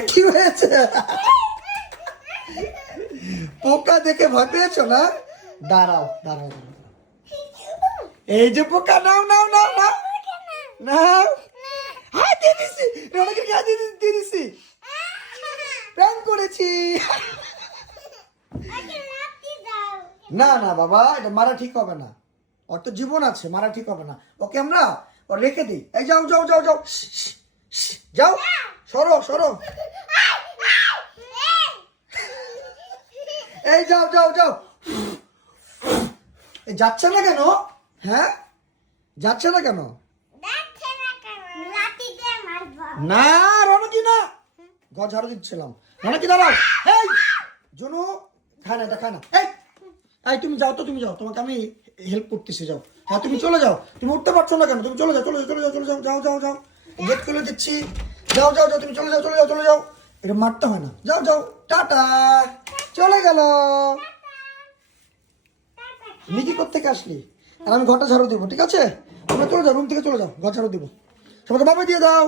কি হয়েছে? পোকা দেখে ভয় না? দাঁড়াও দাঁড়াও এই যে পোকা, নাও নাও নাও নাও। নাও। হাই, দিয়ে দিছি। রনকের গায়ে দিয়ে দিছি- প্র্যাঙ্ক করেছি। না না, বাবা, এটা মারা ঠিক হবে না। ওর তো জীবন আছে, মারা ঠিক হবে না। ওকে আমরা ও রেখে দিই। এই যাও যাও যাও যাও। যাও। সরো সরো। এই যাও যাও যাও। যাচ্ছে না কেন? হ্যাঁ? যাচ্ছে না কেন? না রনকি না। ঘর ঝাড়ু দিচ্ছিলাম। রনকি দাঁড়াও। এই জনু খায় না এটা খায় না। এই এই তুমি যাও তো তুমি যাও। তোমাকে আমি হেল্প করতেছি যাও। হ্যাঁ তুমি চলে যাও। তুমি উঠতে পারছ না কেন? তুমি চলে যাও চলে যাও চলে যাও চলে যাও যাও যাও যাও। গেট খুলে দিচ্ছি। যাও যাও যাও তুমি চলে যাও চলে যাও চলে যাও। এটা মারতে হয় না। যাও যাও। টাটা। চলে গেল। মিকি থেকে আসলি? আর আমি ঘরটা ঝাড়ু দিব, ঠিক আছে? তোমরা চলে যাও রুম থেকে চলে যাও, ঘর ঝাড়ু দিব। সবাইকে বাবা দিয়ে দাও।